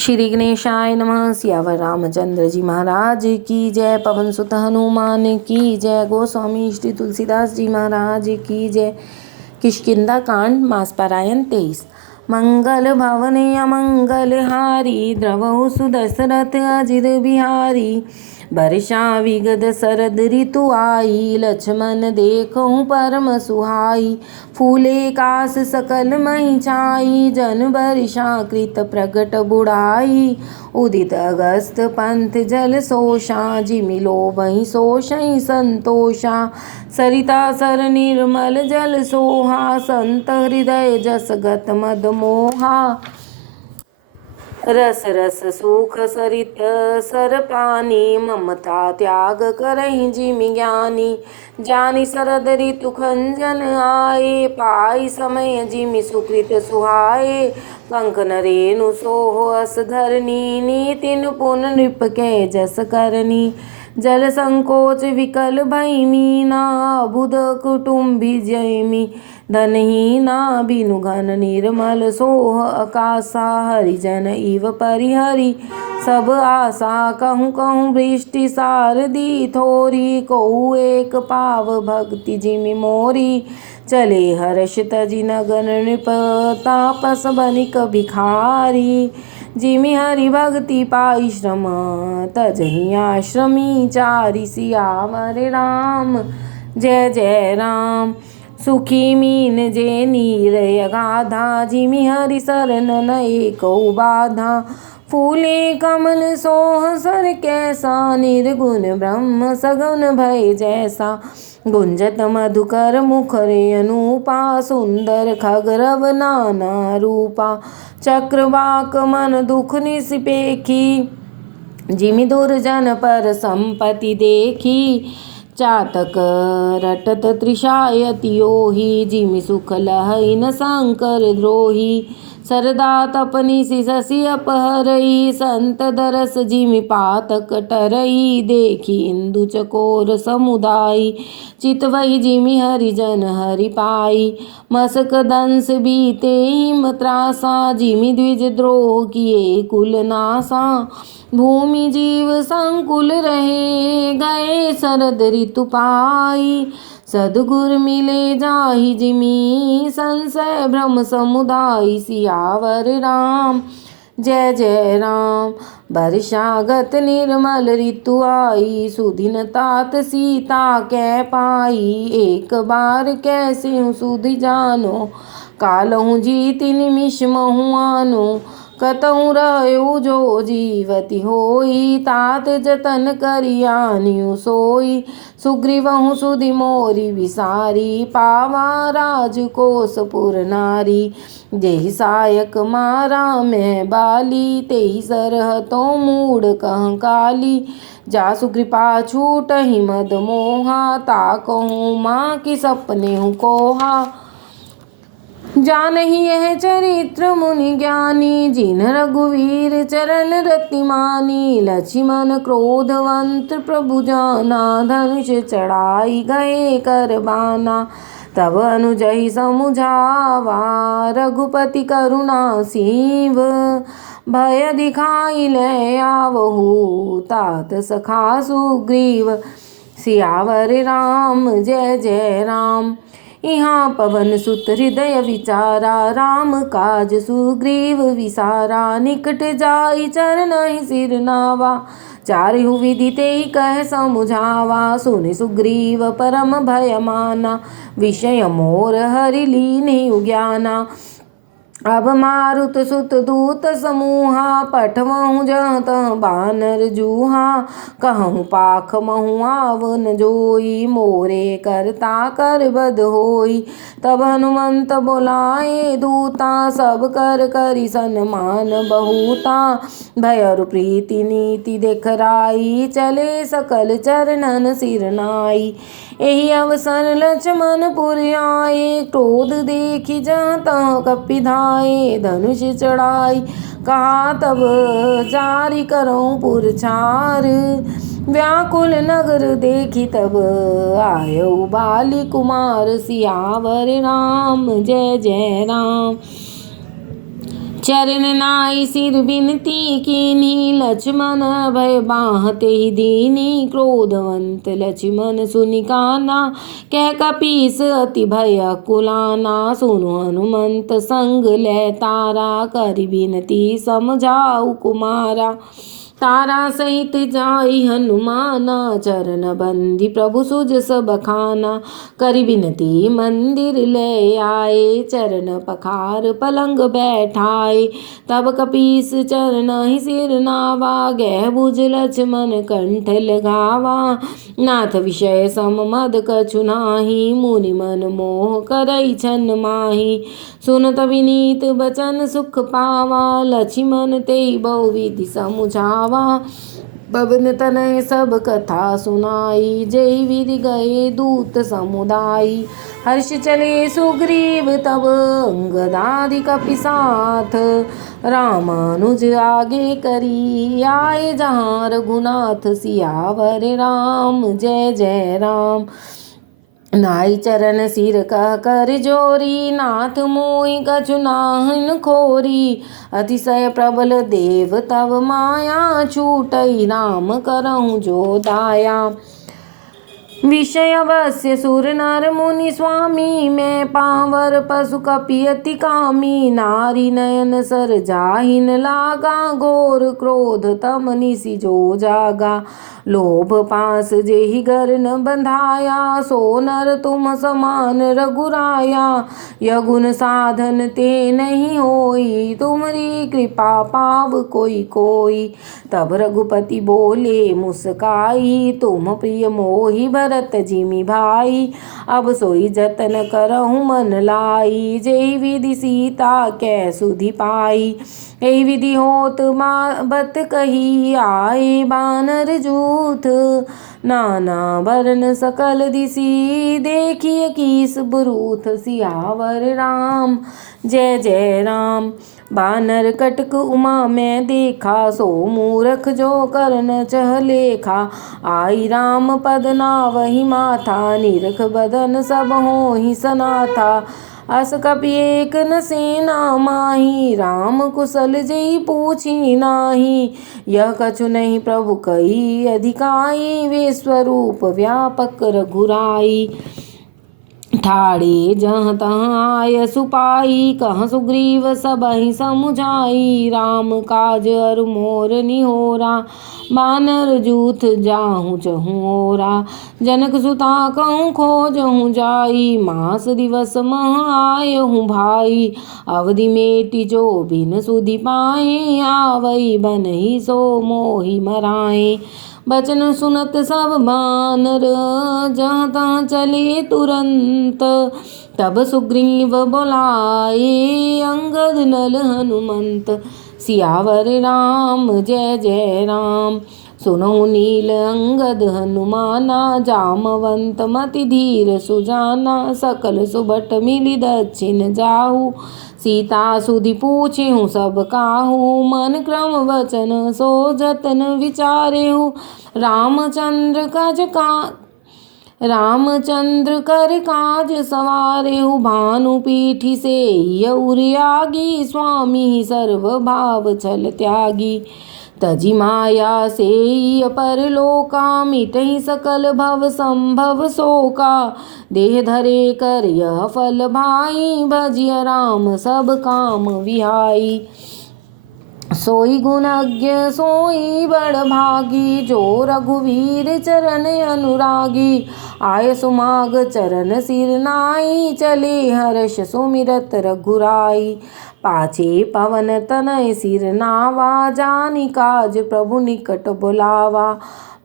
श्री गणेशाय नमः। सियावर रामचंद्र जी महाराज की जय। पवन सुत हनुमान की जय। गोस्वामी श्री तुलसीदास जी महाराज की जय। किष्किंधा कांड मास पारायण 23। मंगल भवने अमंगल हारी, द्रवहु सुदशरथ अजिर बिहारी। वर्षा विगद शरद ऋतु आई, लक्ष्मण देखहु परम सुहाई। फूले कास सकल मही छाई, जन वर्षा कृत प्रगट बुढ़ाई। उदित अगस्त पंथ जल सोषा, जिमिलो वही सोषई संतोषा। सरिता सर निर्मल जल सोहा, संत हृदय जस गत मद मोहा। रस रस सुख सरित सर पानी, ममता त्याग करहि जिमि ज्ञानी। जानि शरद ऋतु खंजन आए, पाई समय जिमि सुकृत सुहाए। पंख नरेनु सोहो अस धरनी, नीतिन पुन नृप के जस करनी। जल संकोच विकल भई मीना, बुध कुटुम्बी जैमी। धनहीना बिनु घन निर्मल सोह आकाशा, हरिजन इव परिहरि सब आशा। कहूँ कहूँ वृष्टि सारदी थोरी, कहूँ एक पाव भक्ति जिमि मोरी। चले हर्ष तजि नगन नृप, तापस बनिक भिखारी। जिमि हरि भक्ति पाई श्रम, तजहि आश्रमी चारि। सियावर राम जय जय राम। सुखी मीन जे नीर अगाधा, जिमि हरि शरण न एको बाधा। फूले कमल सोह सर कैसा, निर्गुण ब्रह्म सगुन भय जैसा। गुंजत मधुकर मुखरे अनूपा, सुंदर खगरव नाना रूपा। चक्रवाक मन दुख निसिपेखी, जिमि दुर्जन पर संपत्ति देखी। चातक रटत तृषायति योही, जिमि सुख लहै न शंकर द्रोही। सरदा तपनि शशि अपहरई, संत दरस जिमि पातक टरई। देखी इंदु चकोर समुदाय, चितवहि जिमि हरिजन हरि पाई। मसक दंस बीते हिम त्रासा, जिमि द्विज द्रोह किए कुल नासा। भूमि जीव संकुल रहे, गए शरद ऋतु पाई। सद्गुर मिले जाहि जिमि, संशय भ्रम समुदाय। सियावर राम जय जय राम। वर्षागत निर्मल ऋतु आई, सुदिन तात सीता कै पाई। एक बार कैसे सुधि जानो, कालहु जीति निमिष महु आनो। कतहु रहु जो जीवति होई, तात जतन करि आनिउ सोई। सुग्रीवहु सुधि मोरि विसारी, पावा राजकोष पुर नारी। जेहि सायक मारा मैं बाली, तेहि सरहतो मूढ़ कह काली। जासु कृपा छूटहि मद मोहा, ताकहु माँ की सपनेहु कोहा। जानहि यह चरित्र मुनि ज्ञानी, जिन रघुवीर चरण रति मानी। लक्ष्मण क्रोधवंत प्रभु जाना, धनुष चढ़ाई गए कर बाना। तब अनुजहि समुझावा, रघुपति करुणा सीव। भय दिखाई ले आवहु, तात सखा सुग्रीव। सियावर राम जय जय राम। यहाँ पवन सुत हृदय विचारा, राम काज सुग्रीव विसारा। निकट जाई चरणहि सिर नावा, चारिहु विधि तेहि कह समुझावा। सुनि सुग्रीव परम भय माना, विषय मोर हरि लीन्हि ज्ञाना। अब मारुत सुत दूत समूहा, पठवहु जहाँ तहाँ बानर जूहा। कहूँ पाख महु आवन जोई, मोरे करता कर बद होई। तब हनुमंत बोलाए दूता, सब कर करि सन्मान बहुता। भयरु प्रीति नीति देखराई, चले सकल चरणन सिर नाई। एहि अवसर लक्ष्मण पुर आए, क्रोध देखि जहाँ तहाँ कपि धाये। धनुष चढ़ाई कहा तब जारी करऊँ पुरछार। व्याकुल नगर देखी तब आयौ बाली कुमार। सियावर राम जय जय राम। चरण नाई सिर बिनती कीन्ही, लक्ष्मण भय बाहते ही दीनी। क्रोधवंत लक्ष्मण सुनि काना, कह कपीस अति भय कुलाना। सुनु हनुमंत संग ले तारा, करि बिनती समझाऊ कुमारा। तारा सहित जाई हनुमाना, चरण बंदी प्रभु सुज सब खाना। करि बिनती मंदिर ले आए, चरण पखार पलंग बैठाए। तब कपीस चरण ही सिर नावा, गह भुज लक्ष्मण कंठ लगावा। नाथ विषय सम मद कछु नाही, मुनि मन मोह करई छन माही। सुनत विनीत बचन सुख पावा, लक्ष्मण तेहि बहुविधि समुझावा। पवन तनय सब कथा सुनाई, जय विधि गए दूत समुदायी। हर्ष चले सुग्रीव तब अंगदादि कपि साथ, रामानुज आगे करी आए जहाँ रघुनाथ। सियावर राम जय जय राम। नाई चरण सिर कह कर जोरी, नाथ मोहि कछु नाहिन खोरी। अतिशय प्रबल देव तब माया, छूटई राम करहु जो दाया। विषय अवश्य सुर नर मुनि स्वामी, मैं पावर पशु कपि अति कामी। नारी नयन सर जाहिन लागा, घोर क्रोध तम निसि जो जागा। लोभ पास जेहि घर न बंधाया, सो नर तुम समान रघुराया। यह गुण साधन ते नहीं होई, तुमरी कृपा पाव कोई कोई। तब रघुपति बोले मुस्काई, तुम प्रिय मोहि भरत जिमि भाई। अब सोई जतन करहु मन लाई, जेहि विधि सीता कै सुधि पाई। एहि विधि होत बत कही, आए बानर जूथ। नाना वर्ण सकल दिसि, देखिए कीस बुरूथ। सियावर राम जय जय राम। बानर कटक उमा में देखा, सो मूरख जो करन चह लेखा। आई राम पद नावहि माथा, निरख बदन सब होहि सनाथा। अस कपि एक न सेना माही, राम कुशल जेहि पूछी नाही। यह कछु नहीं प्रभु कही अधिकाई, विश्वरूप व्यापक रघुराई। ठाड़े जहाँ तहाँ आय सुपाई, कहाँ सुग्रीव सबहि समुझाई। राम काज अरु मोर निहोरा, बानर जूथ जाहु चहु ओरा। जनक सुता कहूँ खोजहु जाई, मास दिवस मह आयहु भाई। अवधि मेटि जो बिन सुधि पाए, आवई बनहि सो मोहि मराए। बचन सुनत सब बानर, जहाँ तहाँ चले तुरंत। तब सुग्रीव बोलाए, अंगद नल हनुमंत। सियावर राम जय जय राम। सुनहु नील अंगद हनुमाना, जामवंत मति धीर सुजाना। सकल सुबट मिली दक्षिण जाहु, सीता सुधि पूछेहु सब काहू। मन क्रम वचन सो जतन विचारेहु, रामचंद्र कर काज सवारेहु। भानु पीठी से उरियागी, स्वामी सर्व भाव छल त्यागी। तजी माया से परलोका, मिटहि सकल भव संभव शोका। देह धरे कर यह फल भाई, भजिय राम सब काम विहाई। सोई गुणज्ञ सोई बड़ भागी, जो रघुवीर चरण अनुरागी। आय सुमाग चरण सिर नाई, चले हर्ष सुमिरत रघुराई। पाछे पवन तनय सिर नावा, जानि काज प्रभु निकट बुलावा।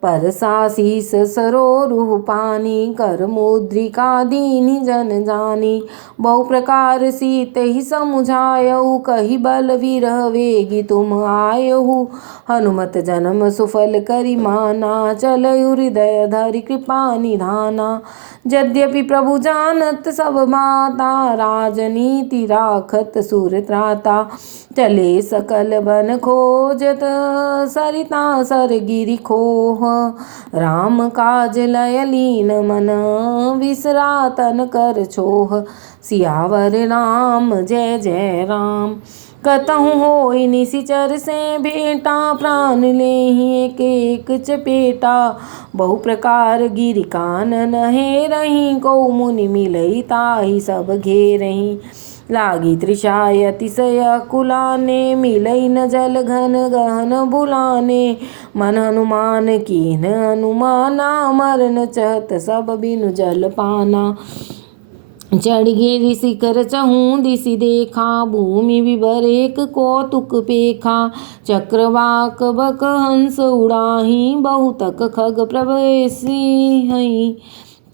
परसा शीस सरोरुह पानी, कर मुद्रिका दीनि जन जानी। बहु प्रकार सीत ही समुझायहु, कही बल विरह वेगी तुम आयहु। हनुमत जन्म सुफल करि माना, चलयु हृदय धरि कृपा निधाना। यद्यपि प्रभु जानत सब बाता, राजनीति राखत सुर त्राता। चले सकल बन खोजत, सरिता सर गिरि खोह। राम काज लय लीन मन, विसरा तन कर छोह। सियावर राम जय जय राम। कतहु होई निशिचर से भेंटा, प्राण लेहि एक एक चपेटा। बहु प्रकार गिरि कानन हेरहि, को मुनि मिलई ताहि सब घेरहि। लागी तृषाय अतिशय कुलाने, मिलई न जल घन गहन बुलाने। मन हनुमान कीन्ह अनुमाना, मरन चहत सब बिनु जल पाना। चढ़ गिरि शिखर चहूँ दिसि देखा, भूमि विभर एक कौतुक पेखा। चक्रवाक बक हंस उड़ाही, बहुतक खग प्रवेशी हई।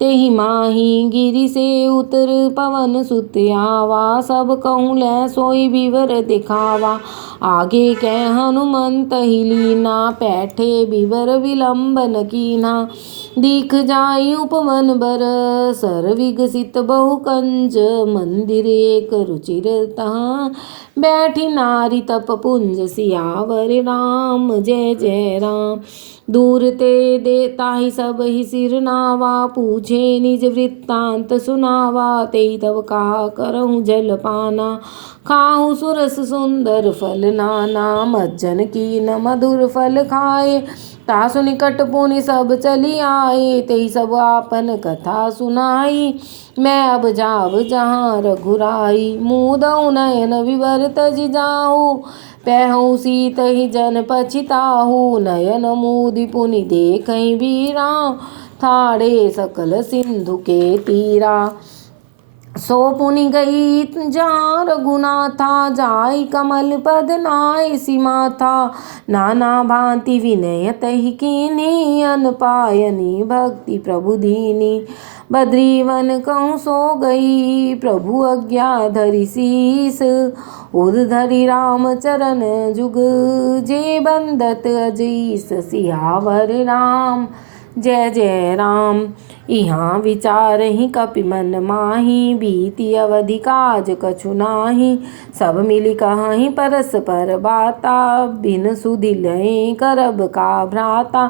तेहि माही गिरि से उतर पवन सुत आवा, सब कहूँ लै सोई विवर दिखावा। आगे कै हनुमंत ही लीना, पैठे विवर विलंबन कीना। दीख जाई उपवन बर, सर विकसित बहु कंज। मंदिर एक रुचिर तहाँ, बैठी नारी तप पुंज। सियावर राम जय जय राम। दूर ते देता ही सब ही सिर नावा, पूछे निज वृत्तांत सुनावा। तेहि तब कहा करहूँ जल पाना, खाहू सुरस सुंदर फल नाना। मज्जन कीन मधुर फल खाए, तासु निकट पुनि सब चली आए। तेहि सब आपन कथा सुनाई, मैं अब जाब जहाँ रघुराई। मूदऊ नयन विवर तजि जाहू, पैहु सीत ही जन पछिताहू। नयन मूदि पुनि देखहि वीरा, ठाड़े सकल सिंधु के तीरा। सो पुनि गई जहाँ रघुनाथा, जाई कमल पद नाहि माथा। नाना भांति विनय तहि कीन्ही, अनपायनी भक्ति प्रभु दीनी। बद्रीवन कहूँ सो गई, प्रभु आज्ञा धरि शीस। उर धरि राम चरण जुग, जे बंदत अजीस। सियावर राम जय जय राम। इहाँ विचारहि कपि मन माही, बीती अवधि काज कछु नाही। सब मिली कहहि परस्पर बाता, बिन सुधि लय करब का भ्राता।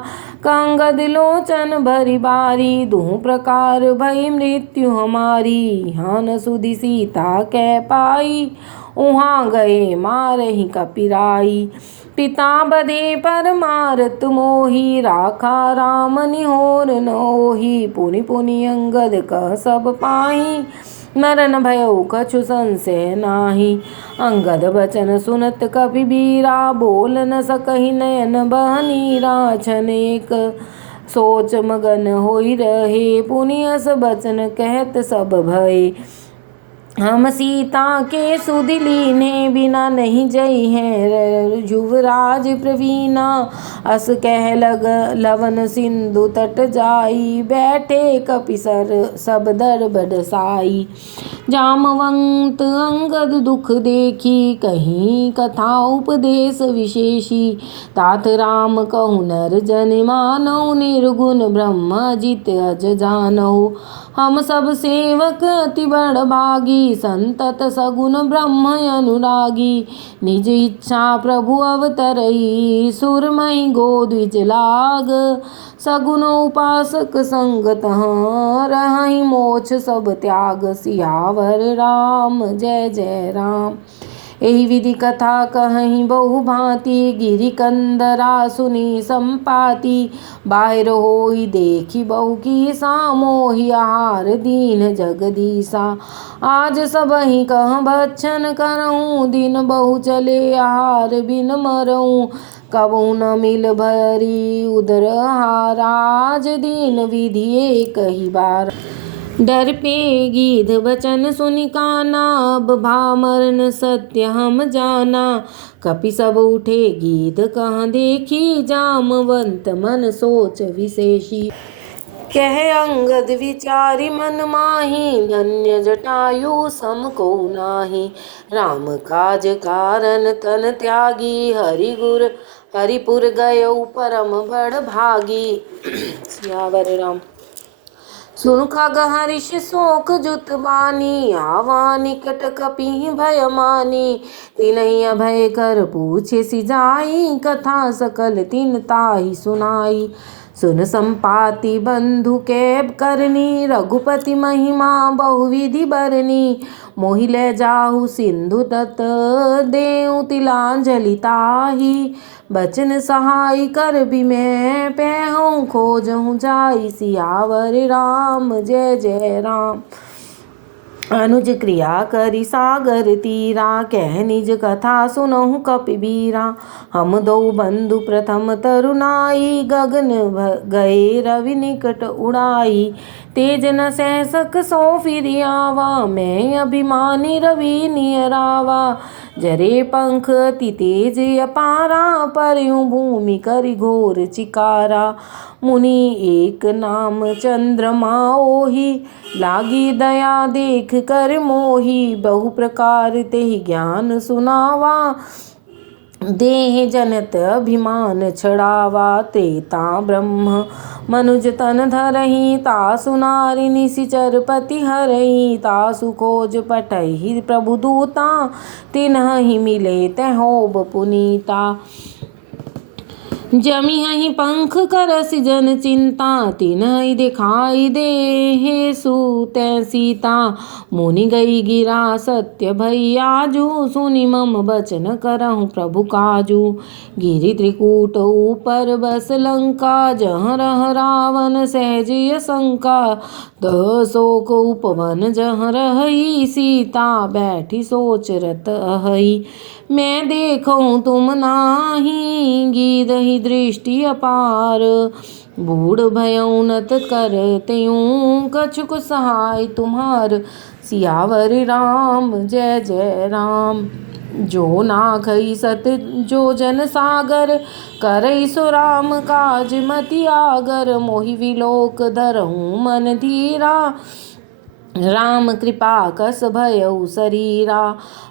कंगद लोचन भरी बारी, दुहु प्रकार भई मृत्यु हमारी। यहाँ न सुधि सीता कै पाई, उहाँ गए मारहि कपिराई। पिता बधे पर मारत मोही, राखा राम निहोर न ओही। पुनि पुनि अंगद कह सब पाही, मरन भयउ कछु संशय नाही। अंगद बचन सुनत कपिबीरा, बोल न सकहि नयन बह नीरा। छन एक सोच मगन होई रहे, पुनि अस बचन कहत सब भय। हम सीता के सुधि लीन्हे, बिना नहीं जई हैं युवराज प्रवीणा। अस कह लग लवन सिंधु तट जाई, बैठे कपिसर सब दर बडसाई। जामवंत अंगद दुख देखी, कहीं कथा उपदेश विशेषी। तात राम कहूँ नर जन मानऊ, निर्गुण ब्रह्म अजित अज जानऊ। हम सब सेवक अति बड़ भागी, संतत सगुन ब्रह्म अनुरागी। निज इच्छा प्रभु अवतरई, सुरमई गो द्विज लाग। सगुन उपासक संग तहाँ, रहहि मोक्ष सब त्याग। सियावर राम जय जय राम। एहि विधि कथा कहहि बहु भांति, गिरि कंदरा सुनी संपाति। बाहिर होई देखी बहु कीसा, मोहि आहार दीन जगदीसा। आज सबहि कह भक्षण करऊँ, दिन बहु चले आहार बिन मरऊँ। कबहु न मिल भरी उदर आहारा, आज दीन विधि एक ही बार। डर पे गीध बचन सुनि काना, अब भा मरन सत्य हम जाना। कपि सब उठे गीध कहाँ देखी, जामवंत मन सोच विशेषी। कह अंगद विचारि मन माही, धन्य जटायु सम को नाही। राम काज कारण तन त्यागी, हरिपुर गयउ परम बड़ भागी। सियावर राम। सुन खग हरिष शोक जुत बानी, आवा निकट कपि भय मानी। तिनहि अभय कर पूछे सिजाई, कथा सकल तिन ताहि सुनाई। सुन संपाति बंधु के करनी, रघुपति महिमा बहुविधि बरनी। मोहि ले जाहु सिंधु तट, देऊ तिलांजलि ताही। बचन सहाय कर भी मैं, पैहूँ खोजहूँ जाई। सियावर राम जय जय राम। अनुज क्रिया करी सागर तीरा, कह निज कथा सुनहु कपिबीरा। हम दो बंधु प्रथम तरुणाई, गगन गए रवि निकट उड़ाई। तेज न सह सक सो फिर आवा, मैं अभिमानी रवि नियरावा। जरे पंख अति तेज अपारा, परयूं भूमि करि घोर चिकारा। मुनि एक नाम चंद्रमा ओहि, लागी दया देख कर मोही। बहु प्रकार तेहि ज्ञान सुनावा, देह जनत अभिमान छड़ावा। त्रेता ब्रह्म मनुज तन धरही, तासु नारी निशिचर पति हरही। तासु खोज पठहि प्रभु दूता, तिन्हहि मिले तहोब पुनीता। जमिहहि पंख करसि जन चिंता, तिन्हहि दिखाई देहे सुते सीता। मुनि गई गिरा सत्य भई आजू, सुनि मम बचन करहु प्रभु काजू। गिरि त्रिकूट ऊपर बस लंका, जहाँ रह रावण सहज शंका। तह शोक उपवन जहाँ रही, सीता बैठी सोच रत अहई। मैं देखूं तुम नाही, गीधहि दृष्टि अपार। बूढ़ भयउ नत करतेऊं, कछुक सहाय तुम्हार। सियावर राम जय जय राम। जो नाखई सत जो जन सागर, करई सो राम काज मति आगर। मोहि विलोक धरहूँ मन धीरा, राम कृपा कस भयउ शरीरा।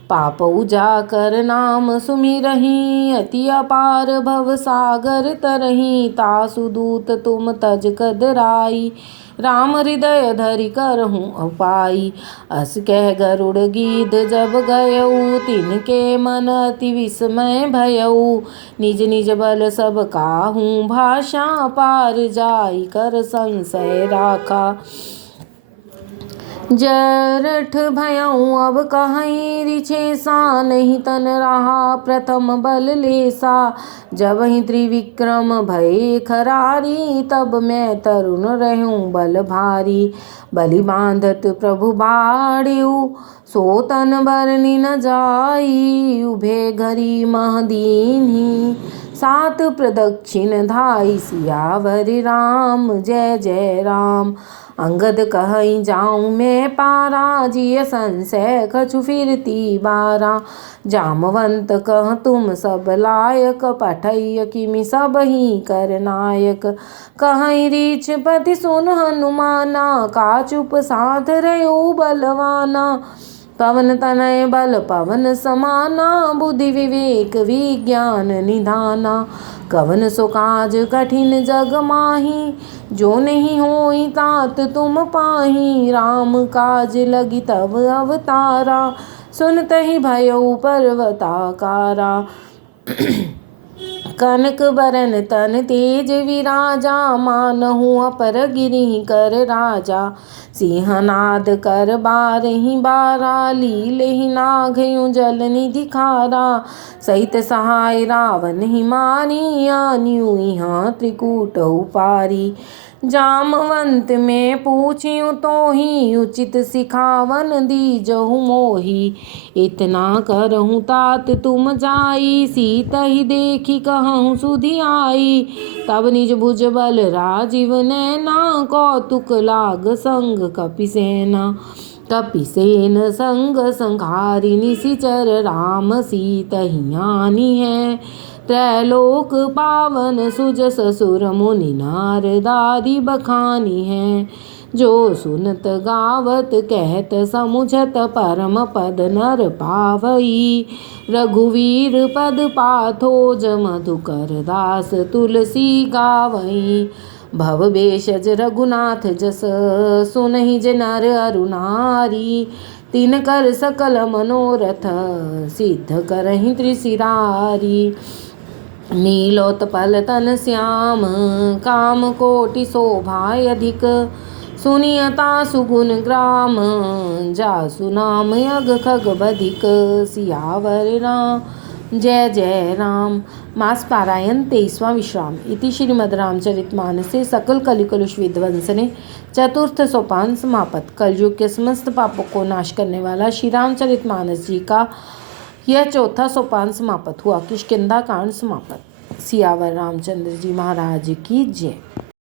पापउ जाकर नाम सुमिरहि, अति अपार भव सागर तरहि। तासु दूत तुम तज कदराई, राम हृदय धरि करहूँ उपाई। अस कह गरुड़ गीध जब गयऊ, तिनके मन अति विस्मय भयऊ। निज निज बल सब काहू भाषा, पार जाई कर संशय राखा। जरठ भयऊ अब कहीं रिछेसा, नहीं तन रहा प्रथम बल लेसा। जब ही त्रिविक्रम भये खरारी, तब मैं तरुण रहूं बल भारी। बलि बांधत प्रभु बाड़ियु, सो तन बरनि न जाई। उभे घरी मह दीन्ही, सात प्रदक्षिण धाई। सियावर राम जय जय राम। अंगद कहई जाऊं मैं पारा, जिय संशय कछु फिरती बारा। जामवंत कह तुम सब लायक, पठैय किमि सब ही कर नायक। कहई रीछ पति सुन हनुमाना, का चुप साध रयो बलवाना। पवन तनय बल पवन समाना, बुद्धि विवेक विज्ञान निधाना। कवन सो काज कठिन जग माही, जो नहीं होई तात तुम पाही। राम काज लगी तब अवतारा, सुनतहि भयउ पर्वताकारा। कनक बरन तन तेज विराजा, मानहु अपर गिरि कर राजा। सिंहनाद कर बारहि बारा, लीलेहि नाघयु जल निधि खारा। सहित सहाय रावण ही मारी, आनियु इहाँ त्रिकूटउ पारी। जामवंत में पूछियु तो ही, उचित सिखावन दीजहु मोही। इतना करहु तात तुम जाई, सीतहि देखी कहूँ सुधि आई। तब निज भुज बल राजीव नैना, कौतुक लाग संग कपिसेना। कपिसेन संग संघारि निशिचर, राम सीतहि आनी है। त्रैलोक पावन सुजस सुर मुनि नारदादि बखानी है। जो सुनत गावत कहत समुझत, परम पद नर पावई। रघुवीर पद पाथोज, मधुकर दास तुलसी गावई। भव भेषज रघुनाथ जस, सुनहि जे नर अरु नारी। तिनकर सकल मनोरथ, सिद्ध करहि त्रिशिरारी। नीलोत्पल तन श्याम काम कोटि शोभाय अधिक सुनियता सुगुण ग्राम जासु नाम यग खग बधिक सियावर राम जय जय राम। मास पारायण 23वां विश्राम। इति श्रीमद् रामचरितमानसे सकल कलिकलुष विध्वंसने चतुर्थ सोपान समाप्त। कलयुग के समस्त पापों को नाश करने वाला श्री रामचरितमानस जी का यह चौथा सोपान समाप्त हुआ। किष्किंधा कांड समाप्त। सियावर रामचंद्र जी महाराज की जय।